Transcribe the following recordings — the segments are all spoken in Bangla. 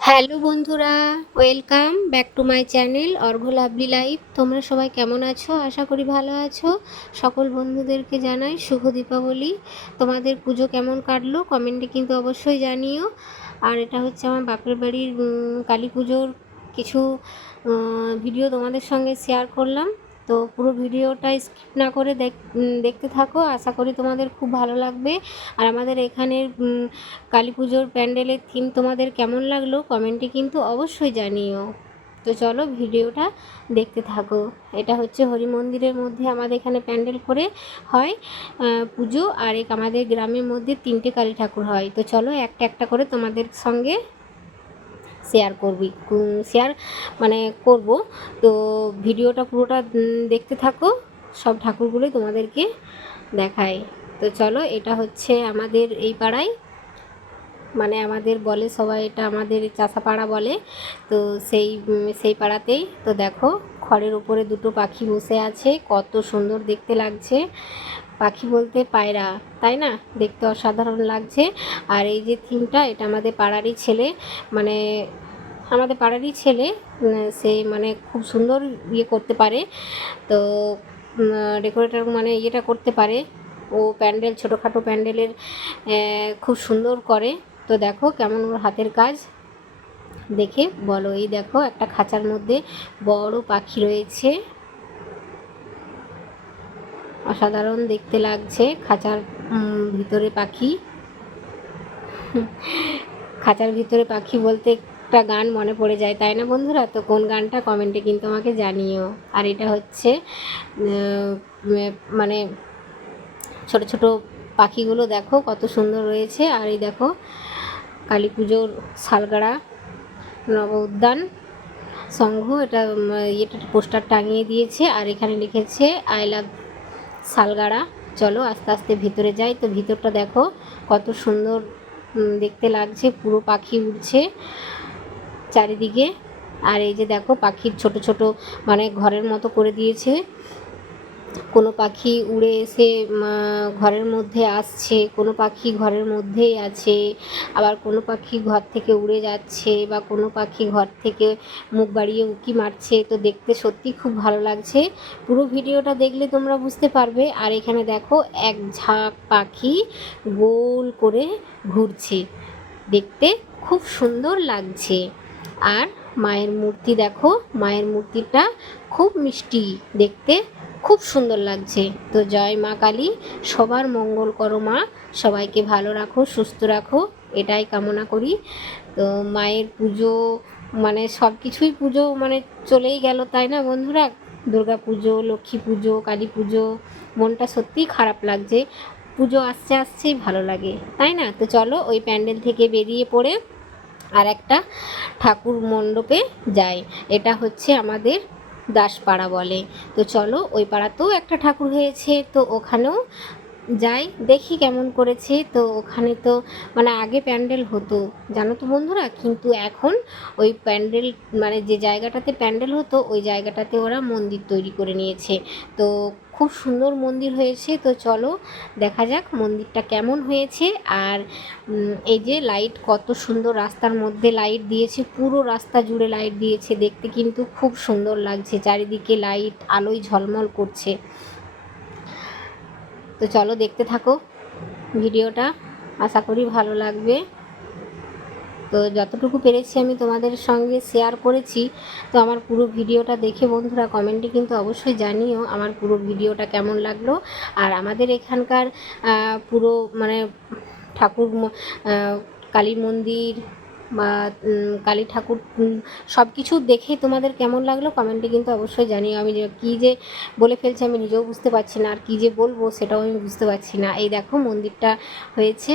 হ্যালো বন্ধুরা, welcome back to my channel Argha lovely life. তোমরা সবাই কেমন আছো? আশা করি ভালো আছো। সকল বন্ধুদেরকে জানাই শুভ দীপাবলি। তোমাদের পুজো কেমন কাটলো? কমেন্টে কিন্তু অবশ্যই জানিও। আর এটা হচ্ছে আমার বাপের বাড়ির কালী পুজোর কিছু ভিডিও তোমাদের সঙ্গে শেয়ার করলাম। তো পুরো ভিডিওটা স্কিপ না করে দেখ- দেখতে থাকো। আশা করি তোমাদের খুব ভালো লাগবে। আর আমাদের এখানের কালী পুজোর প্যান্ডেলের থিম তোমাদের কেমন লাগল কমেন্টে কিন্তু অবশ্যই জানিও। তো চলো ভিডিওটা দেখতে থাকো। এটা হচ্ছে হরি মন্দিরের মধ্যে আমাদের এখানে প্যান্ডেল করে হয় পুজো। আর এক আমাদের গ্রামের মধ্যে তিনটে কালী ঠাকুর হয়। তো চলো একটা একটা করে তোমাদের সঙ্গে শেয়ার করবি শেয়ার মানে করব। তো ভিডিওটা পুরোটা দেখতে থাকো, সব ঠাকুরগুলোই তোমাদেরকে দেখাই তো চলো, এটা হচ্ছে আমাদের এই পাড়ায়। মানে আমাদের বলে সবাই, এটা আমাদের চাষাপাড়া বলে। তো সেই সেই পাড়াতেই, তো দেখো, খড়ের উপরে দুটো পাখি বসে আছে, কত সুন্দর দেখতে লাগছে। পাখি বলতে পায়রা, তাই না? দেখতে অসাধারণ লাগছে। আর এই যে থিমটা, এটা আমাদের পাড়ারই ছেলে। মানে আমাদের পাড়ারই ছেলে সে মানে খুব সুন্দর ইয়ে করতে পারে। তো ডেকোরেটর মানে ইয়েটা করতে পারে। ও প্যান্ডেল, ছোটোখাটো প্যান্ডেলের খুব সুন্দর করে। তো দেখো কেমন ওর হাতের কাজ। দেখে বলো, এই দেখো একটা খাঁচার মধ্যে বড় পাখি রয়েছে। অসাধারণ দেখতে লাগছে খাঁচার ভিতরে পাখি। খাঁচার ভিতরে পাখি বলতে একটা গান মনে পড়ে যায়, তাই না বন্ধুরা? তো কোন গানটা কমেন্টে কিন্তু আমাকে জানিও। আর এটা হচ্ছে মানে ছোট ছোট পাখিগুলো দেখো কত সুন্দর রয়েছে। আর এই দেখো, কালী পুজোর শালগাড়া নব উদ্যান সংঘ, এটা ইয়েটা পোস্টার টাঙিয়ে দিয়েছে। আর এখানে লিখেছে, আই লাভ শালগাড়া। চলো আস্তে আস্তে ভিতরে যাই। তো ভিতরটা দেখো কত সুন্দর দেখতে লাগছে, পুরো পাখি উড়ছে। চারিদিকে। আর এই যে দেখো পাখির ছোট ছোট মানে ঘরের মতো করে দিয়েছে। কোনো পাখি উড়ে এসে ঘরের মধ্যে আসছে, কোনো পাখি ঘরের মধ্যেই আছে, আবার কোনো পাখি ঘর থেকে উড়ে যাচ্ছে বা কোনো পাখি ঘর থেকে মুখ বাড়িয়ে উঁকি মারছে। তো দেখতে সত্যি খুব ভালো লাগছে। পুরো ভিডিওটা দেখলে তোমরা বুঝতে পারবে। আর এখানে দেখো এক ঝাঁক পাখি গোল করে ঘুরছে। দেখতে খুব সুন্দর লাগছে। আর মায়ের মূর্তি দেখো, মায়ের মূর্তিটা খুব মিষ্টি দেখতে, খুব সুন্দর লাগছে। তো জয় মা কালী, সবার মঙ্গল করো মা, সবাইকে ভালো রাখো, সুস্থ রাখো, এটাই কামনা করি। তো মায়ের পুজো মানে সব কিছুই পুজো মানে চলেই গেল, তাই না বন্ধুরা? দুর্গা পুজো, লক্ষ্মী পুজো, কালী পুজো, মনটা সত্যিই খারাপ লাগছে। পুজো আসছে আসছেই ভালো লাগে, তাই না? তো চলো ওই প্যান্ডেল থেকে বেরিয়ে পড়ে আর একটা ঠাকুর মণ্ডপে যাই। এটা হচ্ছে আমাদের দাসপাড়া বলে। তো চলো, ওই পাড়াতেও একটা ঠাকুর হয়েছে, তো ওখানেও যাই, দেখি কেমন করেছে। তো ওখানে তো মানে আগে প্যান্ডেল হতো, জানো তো বন্ধুরা? কিন্তু এখন ওই প্যান্ডেল মানে যে জায়গাটাতে প্যান্ডেল হতো, ওই জায়গাটাতে ওরা মন্দির তৈরি করে নিয়েছে। তো খুব সুন্দর মন্দির হয়েছে। তো চলো দেখা যাক মন্দিরটা কেমন হয়েছে। আর এই যে লাইট কত সুন্দর রাস্তার মধ্যে লাইট দিয়েছে, পুরো রাস্তা জুড়ে লাইট দিয়েছে। দেখতে কিন্তু খুব সুন্দর লাগছে, চারিদিকে লাইট আলোয় ঝলমল করছে। তো চলো দেখতে থাকো ভিডিওটা। আশা করি ভালো লাগবে। তো যতটুকু পেরেছি আমি তোমাদের সঙ্গে শেয়ার করেছি। তো আমার পুরো ভিডিওটা দেখে বন্ধুরা কমেন্টে কিন্তু অবশ্যই জানিও আমার পুরো ভিডিওটা কেমন লাগল। আর আমাদের এখানকার পুরো মানে ঠাকুর কালী মন্দির বা কালী ঠাকুর সব কিছু দেখে তোমাদের কেমন লাগল কমেন্টে কিন্তু অবশ্যই জানিও। আমি কী যে বলে ফেলছি আমি নিজেও বুঝতে পারছি না, আর কী যে বলব সেটাও আমি বুঝতে পারছি না। এই দেখো মন্দিরটা হয়েছে।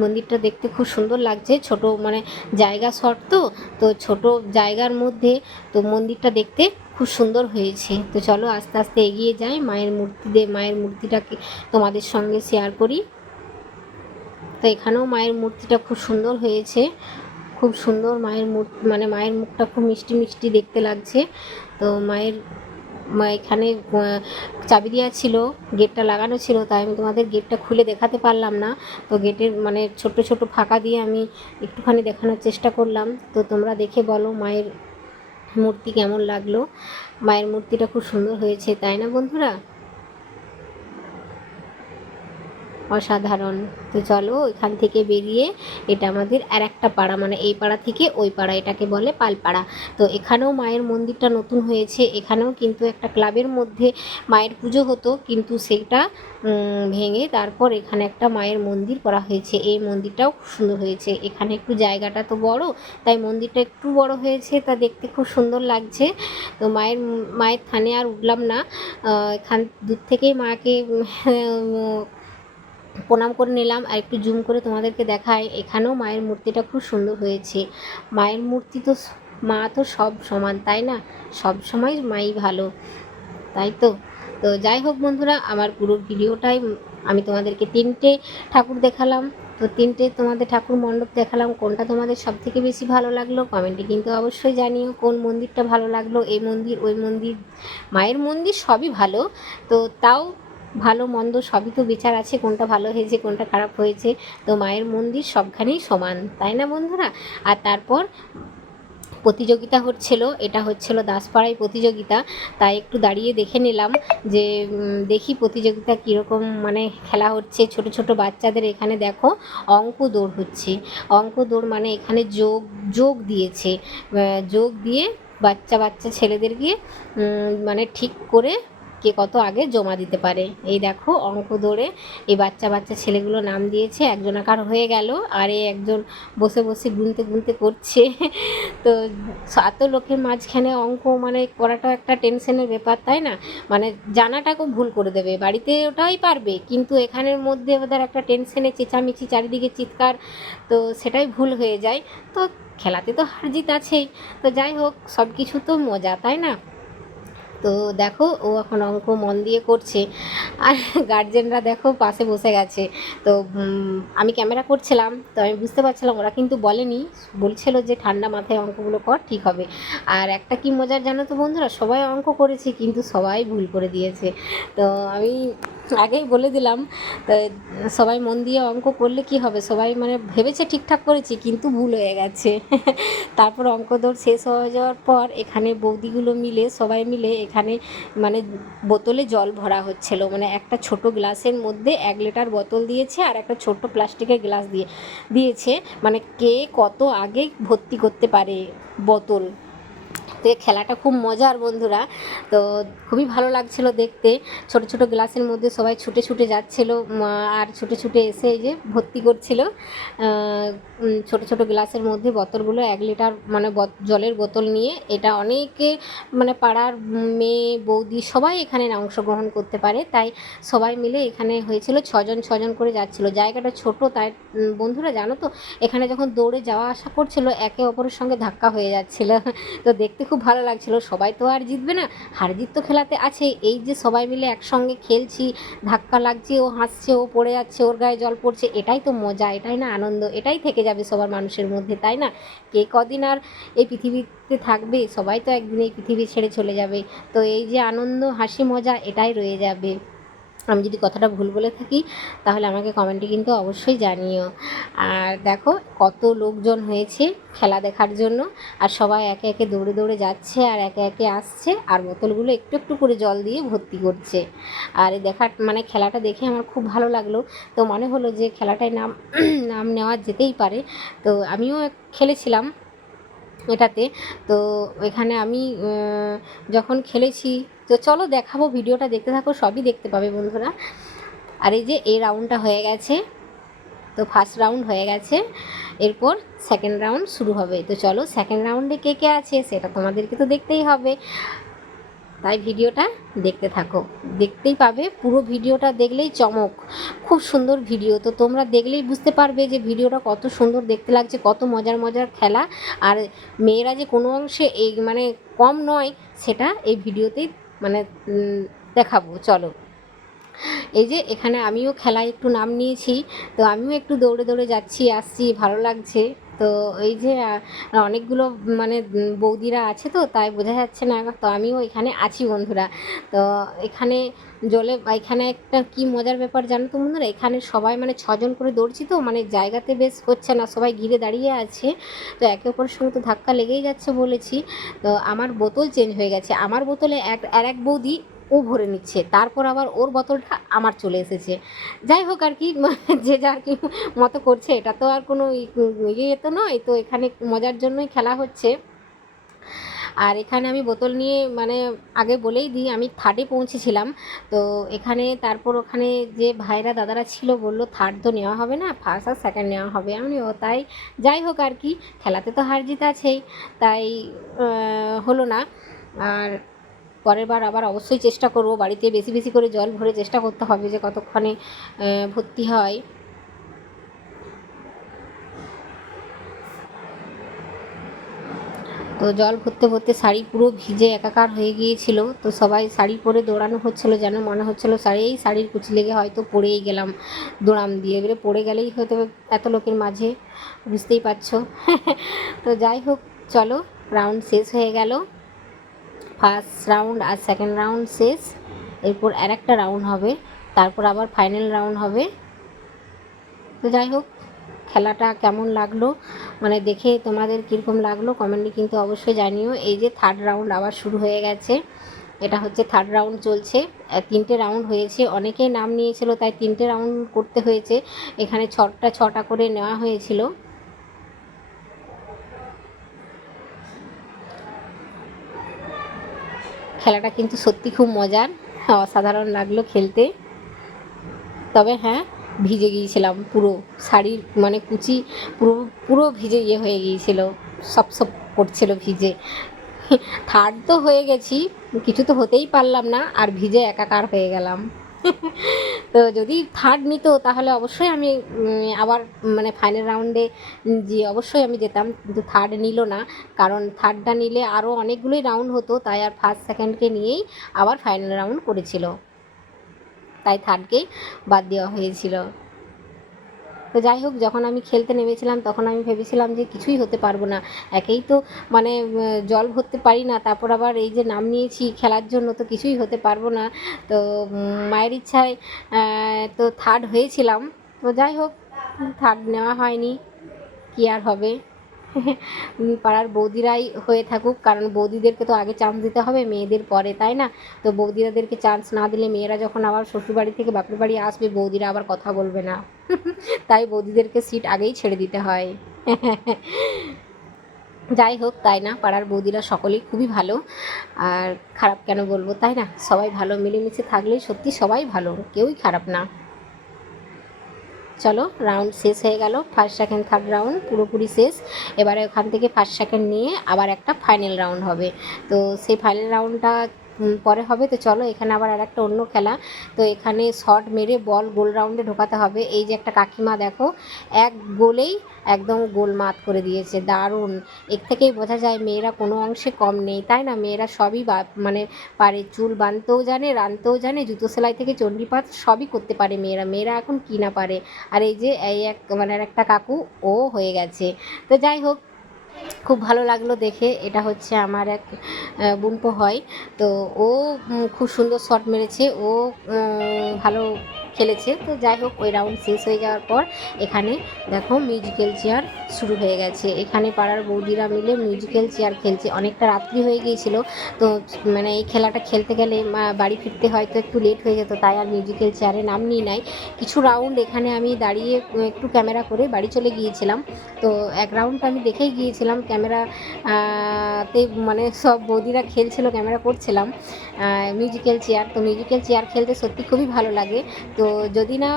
মন্দিরটা দেখতে খুব সুন্দর লাগছে। ছোট মানে জায়গা শর্ট তো তো ছোট জায়গার মধ্যে তো মন্দিরটা দেখতে খুব সুন্দর হয়েছে। তো চলো আস্তে আস্তে এগিয়ে যাই, মায়ের মূর্তি দিয়ে মায়ের মূর্তিটাকে তোমাদের সঙ্গে শেয়ার করি। তো এখানেও মায়ের মূর্তিটা খুব সুন্দর হয়েছে। খুব সুন্দর মায়ের মূর্তি মানে মায়ের মুখটা খুব মিষ্টি মিষ্টি দেখতে লাগছে। তো মায়ের এখানে চাবি দেওয়া ছিল, গেটটা লাগানো ছিল, তাই আমি তোমাদের গেটটা খুলে দেখাতে পারলাম না। তো গেটের মানে ছোট ছোট ফাঁকা দিয়ে আমি একটুখানি দেখানোর চেষ্টা করলাম। তো তোমরা দেখে বলো মায়ের মূর্তি কেমন লাগল। মায়ের মূর্তিটা খুব সুন্দর হয়েছে, তাই না বন্ধুরা? অসাধারণ। তো চলো ওইখান থেকে বেরিয়ে এটা আমাদের আর একটা পাড়া মানে এই পাড়া থেকে ওই পাড়া এটাকে বলে পালপাড়া। তো এখানেও মায়ের মন্দিরটা নতুন হয়েছে। এখানেও কিন্তু একটা ক্লাবের মধ্যে মায়ের পুজো হতো, কিন্তু সেটা ভেঙে তারপর এখানে একটা মায়ের মন্দির করা হয়েছে। এই মন্দিরটাও খুব সুন্দর হয়েছে। এখানে একটু জায়গাটা তো বড়, তাই মন্দিরটা একটু বড় হয়েছে, তা দেখতে খুব সুন্দর লাগছে। তো মায়ের মায়ের থানে আর উঠলাম না। এখান, দূর থেকেই মাকে প্রণাম করে নিলাম আর একটু জুম করে তোমাদেরকে দেখাই, এখানেও মায়ের মূর্তিটা খুব সুন্দর হয়েছে। মায়ের মূর্তি তো মা তো সব সমান, তাই না? সব সময় মাই ভালো, তাই তো? তো যাই হোক বন্ধুরা, আমার পুরো ভিডিওটাই আমি তোমাদেরকে তিনটে ঠাকুর দেখালাম। তো তিনটে তোমাদের ঠাকুর মণ্ডপ দেখালাম, কোনটা তোমাদের সব থেকে বেশি ভালো লাগল কমেন্টে কিন্তু অবশ্যই জানিও, কোন মন্দিরটা ভালো লাগল, এই মন্দির, ওই মন্দির। মায়ের মন্দির সবই ভালো, তো তাও ভালো, মন্দ, সবই তো বিচার আছে, কোনটা ভালো হয়েছে, কোনটা খারাপ হয়েছে। তো মায়ের মন্দির সবখানেই সমান, তাই না বন্ধুরা? আর তারপর প্রতিযোগিতা হচ্ছিল, এটা হচ্ছিল দাসপাড়ায় প্রতিযোগিতা। তাই একটু দাঁড়িয়ে দেখে নিলাম যে দেখি প্রতিযোগিতা কীরকম মানে খেলা হচ্ছে। ছোট ছোট বাচ্চাদের এখানে দেখো অঙ্ক দৌড় হচ্ছে। অঙ্ক দৌড় মানে এখানে যোগ যোগ দিয়েছে। যোগ দিয়ে বাচ্চা বাচ্চা ছেলেদেরকে মানে ঠিক করে কে কত আগে জমা দিতে পারে। এই দেখো, অঙ্ক দৌড়ে এই বাচ্চা বাচ্চা ছেলেগুলো নাম দিয়েছে, একজন আকার হয়ে গেল, আর এই একজন বসে বসে গুনতে গুনতে করছে। তো এত লোকের মাঝখানে অঙ্ক মানে করাটা একটা টেনশনের ব্যাপার, তাই না? মানে জানাটাকেও ভুল করে দেবে, বাড়িতে ওটাই পারবে, কিন্তু এখানের মধ্যে ওদের একটা টেনশনে চেঁচামেচি, চারিদিকে চিৎকার, তো সেটাই ভুল হয়ে যায়। তো খেলাতে তো হার জিত আছেই। তো যাই হোক সব কিছু তো মজা, তাই না? তো দেখো, ও এখন অঙ্ক মন দিয়ে করছে। আর গার্জেনরা দেখো পাশে বসে গেছে। তো আমি ক্যামেরা করছিলাম, তো আমি বুঝতে পারছিলাম, ওরা কিন্তু বলেনি। বলছিল যে ঠান্ডা মাথায় অঙ্কগুলো কর, ঠিক হবে। আর একটা কি মজার জানো তো বন্ধুরা, সবাই অঙ্ক করেছে, কিন্তু সবাই ভুল করে দিয়েছে। তো আমি আগেই বলে দিলাম সবাই মন দিয়ে অঙ্ক করলে কি হবে? সবাই মানে ভেবেছে ঠিকঠাক করেছি, কিন্তু ভুল হয়ে গেছে। তারপর অঙ্ক দৌড় শেষ হয়ে যাওয়ার পর এখানে বৌদিগুলো মিলে, সবাই মিলে এখানে মানে বোতলে জল ভরা হচ্ছিল। মানে একটা ছোট গ্লাসের মধ্যে এক লিটার বোতল দিয়েছে আর একটা ছোট্ট প্লাস্টিকের গ্লাস দিয়ে, দিয়েছে। মানে কে কত আগে ভর্তি করতে পারে বোতল? তো এই খেলাটা খুব মজার বন্ধুরা। তো খুবই ভালো লাগছিল দেখতে। ছোট ছোট গ্লাসের মধ্যে সবাই ছুটে ছুটে যাচ্ছিল আর ছুটে ছুটে এসে এই যে ভর্তি করছিল। ছোট ছোট গ্লাসের মধ্যে বোতলগুলো, এক লিটার মানে জলের বোতল নিয়ে। এটা অনেকে মানে পাড়ার মেয়ে, বৌদি সবাই এখানে অংশগ্রহণ করতে পারে। তাই সবাই মিলে এখানে হয়েছিল, ছজন ছজন করে যাচ্ছিল। জায়গাটা ছোট, তাই বন্ধুরা জানো তো, এখানে যখন দৌড়ে যাওয়া আসা করছিল, একে অপরের সঙ্গে ধাক্কা হয়ে যাচ্ছিল। তো দেখতে খুব ভালো লাগছিল। সবাই তো আর জিতবে না। হার জিত তো খেলাতে আছে এই যে সবাই মিলে একসঙ্গে খেলছি, ধাক্কা লাগছে, ও হাসছে, ও পড়ে যাচ্ছে, ওর গায়ে জল পড়ছে, এটাই তো মজা, এটাই না আনন্দ, এটাই থেকে যাবে সবার মানুষের মধ্যে, তাই না? কে কদিন আর এই পৃথিবীতে থাকবে? সবাই তো একদিন এই পৃথিবী ছেড়ে চলে যাবে। তো এই যে আনন্দ, হাসি, মজা, এটাই রয়ে যাবে। আমি যদি কথাটা ভুল বলে থাকি, তাহলে আমাকে কমেন্টে কিন্তু অবশ্যই জানিও। আর দেখো, কত লোকজন হয়েছে খেলা দেখার জন্য, আর সবাই একে একে দৌড়ে দৌড়ে যাচ্ছে আর একে একে আসছে, আর বোতলগুলো একটু একটু করে জল দিয়ে ভর্তি করছে। আর দেখার মানে খেলাটা দেখে আমার খুব ভালো লাগল। তো মনে হলো যে খেলাটায় নাম নাম নেওয়া যেতেই পারে। তো আমিও খেলেছিলাম। এটাতে। তো এখানে আমি যখন খেলেছি, তো চলো দেখাবো, ভিডিওটা দেখতে থাকো, সবই দেখতে পাবে বন্ধুরা। আর এই যে, এই রাউন্ডটা হয়ে গেছে। তো ফার্স্ট রাউন্ড হয়ে গেছে। এরপর সেকেন্ড রাউন্ড শুরু হবে। তো চলো সেকেন্ড রাউন্ডে কে কে আছে, সেটা তোমাদেরকে তো দেখতেই হবে। তাই ভিডিওটা দেখতে থাকো। দেখতেই পাবে, পুরো ভিডিওটা দেখলেই চমক। খুব সুন্দর ভিডিও। তো তোমরা দেখলেই বুঝতে পারবে যে ভিডিওটা কত সুন্দর দেখতে লাগছে, কত মজার মজার খেলা। আর মেয়েরা যে কোনো অংশে এই মানে কম নয়, সেটা এই ভিডিওতেই মানে দেখাবো। চলো। এই যে এখানে আমিও খেলায় একটু নাম নিয়েছি। তো আমিও একটু দৌড়ে দৌড়ে যাচ্ছি, আসছি, ভালো লাগছে। তো এই যে অনেকগুলো মানে বৌদিরা আছে তো, তাই বোঝা যাচ্ছে না। তো আমিও এখানে আছি, বন্ধুরা। তো এখানে জলে, এখানে একটা কি মজার ব্যাপার জানো তো বন্ধুরা? এখানে সবাই মানে ছজন করে দৌড়ছি তো মানে জায়গাতে বেশ হচ্ছে না, সবাই ঘিরে দাঁড়িয়ে আছে। তো একে অপরের সঙ্গে তো ধাক্কা লেগেই যাচ্ছে বলেছি। তো আমার বোতল চেঞ্জ হয়ে গেছে। আমার বোতলে এক, আর এক বৌদি ও ভরে নিচ্ছে। তারপর আবার ওর বোতলটা আমার চলে এসেছে। যাই হোক আর কি, যে যার কি মতো করছে, এটা তো আর কোনো ইয়ে তো নয়। তো এখানে মজার জন্যই খেলা হচ্ছে। আর এখানে আমি বোতল নিয়ে মানে আগে বলেই দিই, আমি থার্ডে পৌঁছেছিলাম। তো এখানে তারপর ওখানে যে ভাইরা দাদারা ছিল, বলল থার্ড তো নেওয়া হবে না ফার্স্ট আর সেকেন্ড নেওয়া হবে। আমি ও তাই, যাই হোক আর কি, খেলাতে তো হার জিত আছেই। তাই হলো না। আর পরের বার আবার অবশ্যই চেষ্টা করব, বাড়িতে বেশি বেশি করে জল ভরে চেষ্টা করতে হবে যে কতক্ষণে ভর্তি হয়। তো জল ভরতে ভরতে শাড়ি পুরো ভিজে একাকার হয়ে গিয়েছিল, তো সবাই শাড়ি পরে দৌড়ানো হচ্ছিল যেন মনে হচ্ছিল শাড়ি, এই শাড়ির কুচি লেগে হয়তো পড়েই গেলাম দৌড়াম দিয়ে। এবারে পড়ে গেলেই হয়তো এত লোকের মাঝে, বুঝতেই পারছ। তো যাই হোক, চলো রাউন্ড শেষ হয়ে গেল। ফার্স্ট রাউন্ড আর সেকেন্ড রাউন্ড শেষ। এরপর আর একটা রাউন্ড হবে, তারপর আবার ফাইনাল রাউন্ড হবে। তো যাই হোক, খেলাটা কেমন লাগল? মানে দেখে তোমাদের কীরকম লাগল? কমেন্টে কিন্তু অবশ্যই জানিও। এই যে থার্ড রাউন্ড আবার শুরু হয়ে গেছে। এটা হচ্ছে থার্ড রাউন্ড চলছে। তিনটে রাউন্ড হয়েছে। অনেকেই নাম নিয়েছিল, তাই তিনটে রাউন্ড করতে হয়েছে। এখানে ছটা ছটা করে নেওয়া হয়েছিল। খেলাটা কিন্তু সত্যি খুব মজার। অসাধারণ লাগল খেলতে। তবে হ্যাঁ ভিজে গিয়েছিলাম পুরো। শাড়ির মানে কুচি পুরো পুরো ভিজে ইয়ে হয়ে গিয়েছিল। সব সব করছিল ভিজে। থার্ড তো হয়ে গেছি, কিছু তো হতেই পারলাম না, আর ভিজে একাকার হয়ে গেলাম। তো যদি থার্ড নিত, তাহলে অবশ্যই আমি আবার মানে ফাইনাল রাউন্ডে যে অবশ্যই আমি যেতাম। কিন্তু থার্ড নিল না, কারণ থার্ডটা নিলে আরও অনেকগুলোই রাউন্ড হতো, তাই আর ফার্স্ট সেকেন্ডকে নিয়েই আবার ফাইনাল রাউন্ড করেছিল। তাই থার্ডকেই বাদ দেওয়া হয়েছিল। তো যাই হোক, যখন আমি খেলতে নেমেছিলাম, তখন আমি ভেবেছিলাম যে কিছুই হতে পারব না। একেই তো মানে জল ভরতে পারি না, তারপর আবার এই যে নাম নিয়েছি খেলার জন্য, তো কিছুই হতে পারব না। তো মায়ের ইচ্ছায় তো থার্ড হয়েছিলাম। তো যাই হোক থার্ড নেওয়া হয়নি, কি আর হবে? পাড়ার বৌদিরাই হয়ে থাকুক, কারণ বৌদিদেরকে তো আগে চান্স দিতে হবে, মেয়েদের পরে, তাই না? তো বৌদিরাদেরকে চান্স না দিলে মেয়েরা যখন আবার শ্বশুরবাড়ি থেকে বাপের বাড়ি আসবে, বৌদিরা আবার কথা বলবে না। তাই বৌদিদেরকে সিট আগেই ছেড়ে দিতে হয়। যাই হোক, তাই না? পাড়ার বৌদিরা সকলেই খুবই ভালো। আর খারাপ কেন বলব, তাই না? সবাই ভালো, মিলেমিশে থাকলেই সত্যি সবাই ভালো, কেউই খারাপ না। চলো রাউন্ড শেষ হয়ে গেল ফার্স্ট সেকেন্ড থার্ড রাউন্ড পুরোপুরি শেষ। এবারে ওখান থেকে ফার্স্ট সেকেন্ড নিয়ে আবার একটা ফাইনাল রাউন্ড হবে। তো সেই ফাইনাল রাউন্ডটা পরে হবে। তো চলো, এখানে আবার আর একটা অন্য খেলা। তো এখানে শট মেরে বল গোল রাউন্ডে ঢোকাতে হবে। এই যে একটা কাকিমা দেখো, এক গোলেই একদম গোল মাত করে দিয়েছে, দারুণ। এর থেকেই বোঝা যায় মেয়েরা কোনো অংশে কম নেই, তাই না? মেয়েরা সবই মানে পারে, চুল বাঁধতেও জানে রাঁধতেও জানে, জুতো সেলাই থেকে চণ্ডীপাত সবই করতে পারে মেয়েরা। মেয়েরা এখন কি না পারে? আর এই যে, এই এক মানে একটা কাকু, ও হয়ে গেছে। তো যাই হোক, খুব ভালো লাগল দেখে, এটা হচ্ছে আমার এক বোনপো হয়। তো ও খুব সুন্দর শট মেরেছে, ও ভালো খেলেছে। তো যাই হোক, ওই রাউন্ড শেষ হয়ে যাওয়ার পর এখানে দেখো মিউজিক্যাল চেয়ার শুরু হয়ে গেছে। এখানে পাড়ার বৌদিরা মিলে মিউজিক্যাল চেয়ার খেলছে। অনেকটা রাত্রি হয়ে গিয়েছিল। তো মানে এই খেলাটা খেলতে গেলে বাড়ি ফিরতে হয়তো একটু লেট হয়ে যেত, তাই আর মিউজিক্যাল চেয়ারে নাম নিয়ে নাই। কিছু রাউন্ড এখানে আমি দাঁড়িয়ে একটু ক্যামেরা করে বাড়ি চলে গিয়েছিলাম। তো এক রাউন্ড আমি দেখেই গিয়েছিলাম ক্যামেরা তে মানে সব বৌদিরা খেলছিল ক্যামেরা করছিলাম। মিউজিক্যাল চেয়ার তো মিউজিক্যাল চেয়ার খেলতে সত্যি খুবই ভালো লাগে। তো যদি না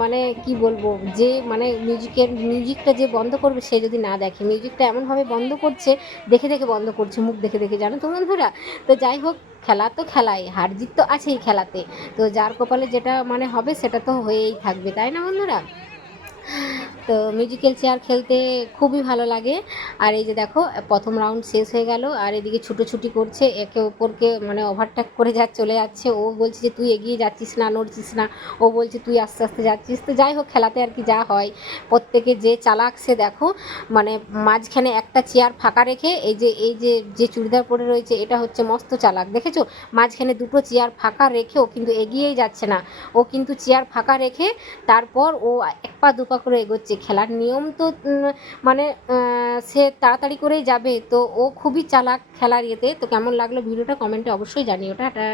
মানে কি বলব, যে মানে মিউজিকের মিউজিকটা যে বন্ধ করবে সে যদি না দেখে মিউজিকটা এমনভাবে বন্ধ করছে, দেখে দেখে বন্ধ করছে, মুখ দেখে দেখে, জানো তো বন্ধুরা? তো যাই হোক, খেলা তো খেলাই হার জিত তো আছেই খেলাতে। তো যার কপালে যেটা মানে হবে সেটা তো হয়েই থাকবে, তাই না বন্ধুরা? তো মিউজিক্যাল চেয়ার খেলতে খুবই ভালো লাগে। আর এই যে দেখো, প্রথম রাউন্ড শেষ হয়ে গেল, আর এদিকে ছুটোছুটি করছে, একে অপরকে মানে ওভারটেক করে যা চলে যাচ্ছে। ও বলছে যে, তুই এগিয়ে যাচ্ছিস না, নড়ছিস না। ও বলছে, তুই আস্তে আস্তে যাচ্ছিস। তো যাই হোক, খেলাতে আর কি যা হয়। প্রত্যেকে যে চালাক, সে দেখো মানে মাঝখানে একটা চেয়ার ফাঁকা রেখে, এই যে এই যে যে চুড়িদার পরে রয়েছে, এটা হচ্ছে মস্ত চালাক। দেখেছ? মাঝখানে দুটো চেয়ার ফাঁকা রেখেও কিন্তু এগিয়েই যাচ্ছে না। ও কিন্তু চেয়ার ফাঁকা রেখে তারপর ও এক পা দু পা করে এগোচ্ছে। খেলার নিয়ম তো মানে সে তাড়াতাড়ি করেই যাবে। তো ও খুবই চালাক খেলার ইয়েতে। তো কেমন লাগল ভিডিওটা কমেন্টে অবশ্যই জানিও। টাটা।